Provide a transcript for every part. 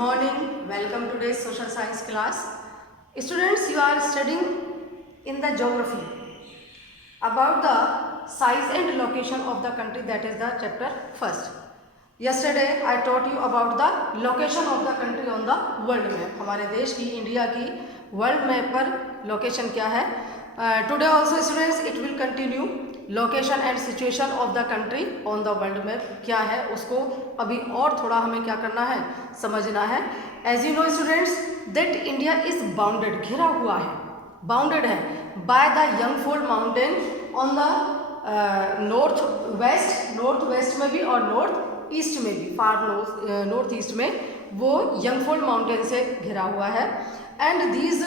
morning. Welcome to today's social science class. Students, you are studying in the geography about the size and location of the country, that is the chapter first. Yesterday I taught you about the location of the country on the world map. हमारे देश की, India की world map पर location क्या है. Today also students it will continue. Location and situation of the country on the world map क्या है उसको अभी और थोड़ा हमें क्या करना है, समझना है. As you know students that India is bounded, घिरा हुआ है, बाउंडेड है by the young fold mountain on the north west में भी और नॉर्थ ईस्ट में भी, फार नॉर्थ ईस्ट में वो यंगफोल्ड माउंटेन से घिरा हुआ है. And these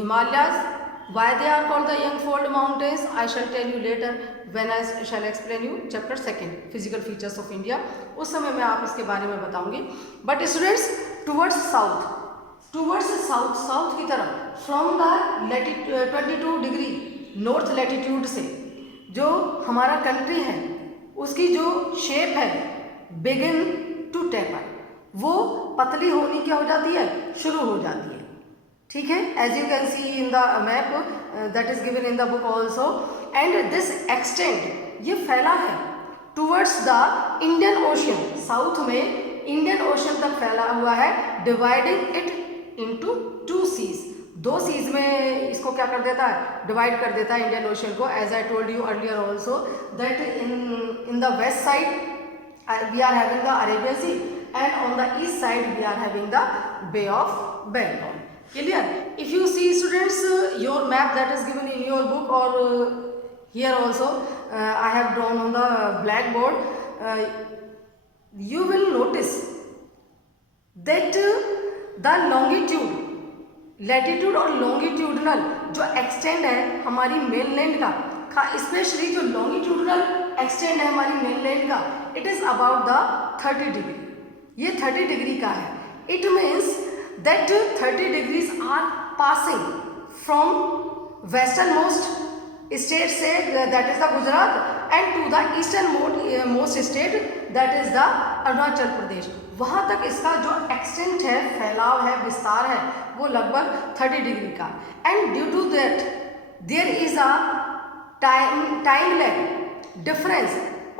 Himalayas, why they are called the Youngfold Mountains, I shall tell you later when I shall explain you chapter 2 physical features of India. उस समय मैं आप इसके बारे में बताऊंगी. But students towards south की तरफ from the latitude 22 degree north latitude से जो हमारा कंट्री है उसकी जो शेप है बिगिन टू टेपर, वो पतली होनी क्या हो जाती है, शुरू हो जाती है. ठीक है, as you can see in the map that is given in the book also. And this extend, ये फैला है towards the Indian Ocean, south में इंडियन ओशियन तक फैला हुआ है, dividing it into 2 seas. 2 seas में इसको क्या कर देता है, डिवाइड कर देता है इंडियन ओशियन को. As I told you earlier also that in the west side we are having the Arabian Sea and on the east side we are having the Bay of Bengal. Clear? If you see students your map that is given in your book or here also I have drawn on the blackboard, you will notice that the longitude, latitude और longitudinal जो extend है हमारी mainland का specially जो longitudinal extend है हमारी mainland का, it is about the 30 degree. ये 30 डिग्री का है. It means that 30 degrees are passing from westernmost state से that is the Gujarat and to the easternmost state that is the Arunachal Pradesh. वहाँ तक इसका जो एक्सटेंट है, फैलाव है, विस्तार है, वो लगभग 30 डिग्री का. And due to that there is a time lag difference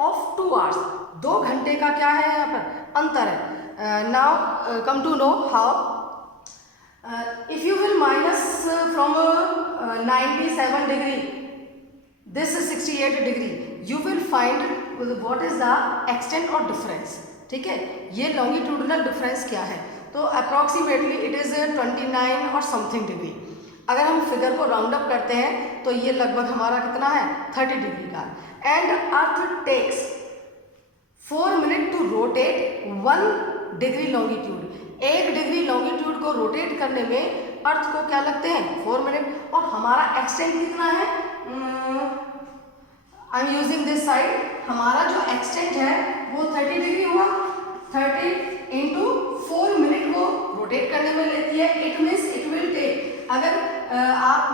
of 2 hours. 2 घंटे का क्या है यहाँ पर अंतर है. Now come to know how. If you will minus from 97 degree this is 68 degree, you will find what is the extent or difference. ठीक है, ये longitudinal difference क्या है, तो approximately it is 29 और something degree. अगर हम फिगर को राउंड अप करते हैं तो ये लगभग हमारा कितना है, 30 डिग्री का. And earth takes 4 minutes to rotate 1 degree longitude. 1 degree longitude को रोटेट करने में अर्थ को क्या लगते हैं, 4 मिनट. और हमारा एक्सटेंट कितना है, I am using this side, हमारा जो एक्सटेंट है वो 30 डिग्री हुआ. 30 इंटू 4 मिनट वो रोटेट करने में लेती है. It means it will take, अगर आप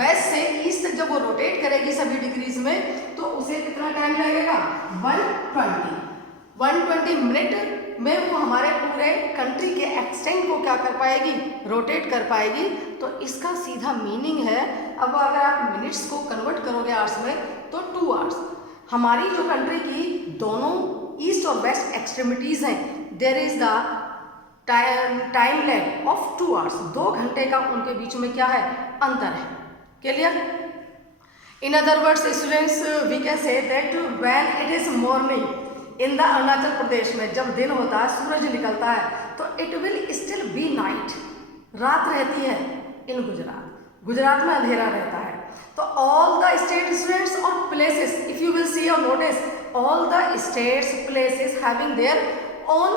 वेस्ट से ईस्ट तक जब वो रोटेट करेगी सभी डिग्रीज में तो उसे कितना टाइम लगेगा, 120 मिनट में वो हमारे पूरे कंट्री के एक्सटेंट को क्या कर पाएगी, रोटेट कर पाएगी. तो इसका सीधा मीनिंग है, अब अगर आप मिनट्स को कन्वर्ट करोगे आवर्स में तो 2 hours. हमारी जो कंट्री की दोनों ईस्ट और वेस्ट एक्सट्रीमिटीज़ हैं, there is the time lag of 2 hours. 2 घंटे का उनके बीच में क्या है, अंतर है. Clear? In other words students we can say that when it is morning in the Arunachal Pradesh में, जब दिन होता है, सूरज निकलता है, तो it will still be night, रात रहती है. इन गुजरात में अंधेरा रहता है. तो ऑल द स्टेट स्टूडेंट्स और places, if you will see और notice, all the states places having their own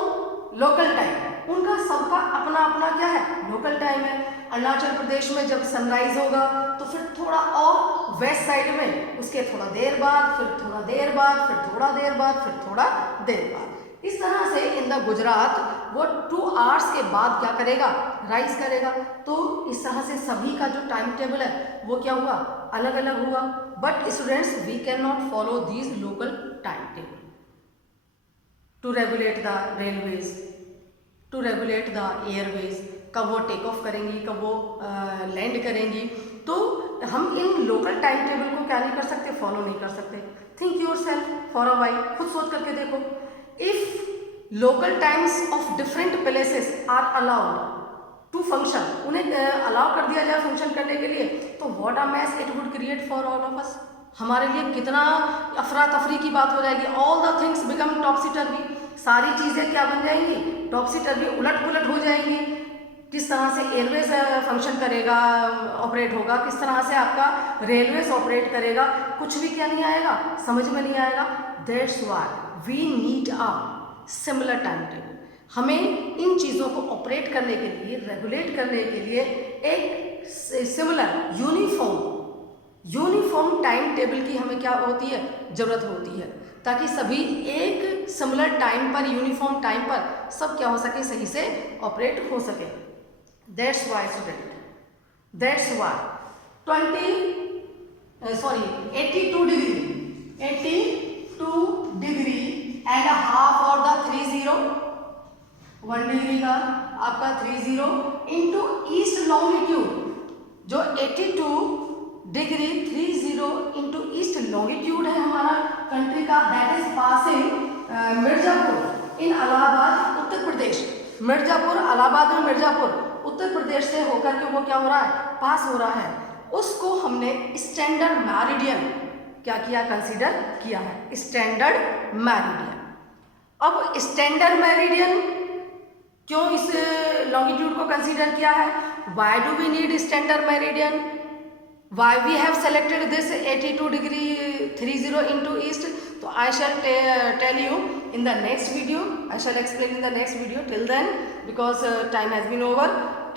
local time. उनका सबका अपना अपना क्या है, लोकल टाइम है. अरुणाचल प्रदेश में जब सनराइज होगा तो फिर थोड़ा और वेस्ट साइड में उसके थोड़ा देर बाद, फिर थोड़ा देर बाद, फिर थोड़ा देर बाद, फिर थोड़ा देर बाद. इस तरह से इन द गुजरात वो 2 hours के बाद क्या करेगा, राइज करेगा. तो इस तरह से सभी का जो टाइम टेबल है वो क्या हुआ, अलग अलग हुआ. But students we can not follow these local time table to regulate the railways, to regulate the airways, कब वो टेक ऑफ करेंगी, कब वो लैंड करेंगी। तो हम इन लोकल टाइम टेबल को क्या नहीं कर सकते, फॉलो नहीं कर सकते। Think yourself for a while, खुद सोच करके देखो, if local times of different places are allowed to function, उन्हें अलाउ कर दिया जाए फंक्शन करने के लिए, तो what a mess it would create for all of us, हमारे लिए कितना अफरा तफरी की बात हो जाएगी। All the things become topsy turvy, सारी चीज़ें क्या बन जाएंगी, टॉप्सी टर्वी, उलट पुलट हो जाएंगी। किस तरह से एयरवेज फंक्शन करेगा, ऑपरेट होगा, किस तरह से आपका रेलवेज ऑपरेट करेगा, कुछ भी क्या नहीं आएगा, समझ में नहीं आएगा। That's why we need a similar time table. हमें इन चीज़ों को ऑपरेट करने के लिए, रेगुलेट करने के लिए एक सिमिलर यूनिफॉर्म टाइम टेबल की हमें क्या होती है, ज़रूरत होती है, ताकि सभी एक सिमिलर टाइम पर, यूनिफॉर्म टाइम पर सब क्या हो सके, सही से ऑपरेट हो सके। That's why student, that's why 82 degree and half और द 30, 1 डिग्री का आपका 30 इंटू ईस्ट लॉन्गिट्यूड, जो 82 डिग्री 30 इंटू ईस्ट लॉन्गिट्यूड है हमारा कंट्री का, दैट इज पासिंग मिर्जापुर इन इलाहाबाद उत्तर प्रदेश। मिर्जापुर, इलाहाबाद में मिर्जापुर उत्तर प्रदेश से होकर के वो क्या हो रहा है, पास हो रहा है। उसको हमने स्टैंडर्ड मेरिडियन क्या किया, कंसीडर किया है, स्टैंडर्ड मेरिडियन। अब स्टैंडर्ड मेरिडियन क्यों इस लॉन्गिट्यूड को कंसीडर किया है, why do we need standard meridian, why we have selected this 82 डिग्री 30 इंटू ईस्ट। तो I shall tell you in the next video, I shall explain in the next video. Till then, because time has been over,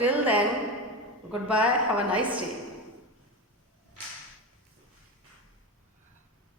till then, goodbye, have a nice day.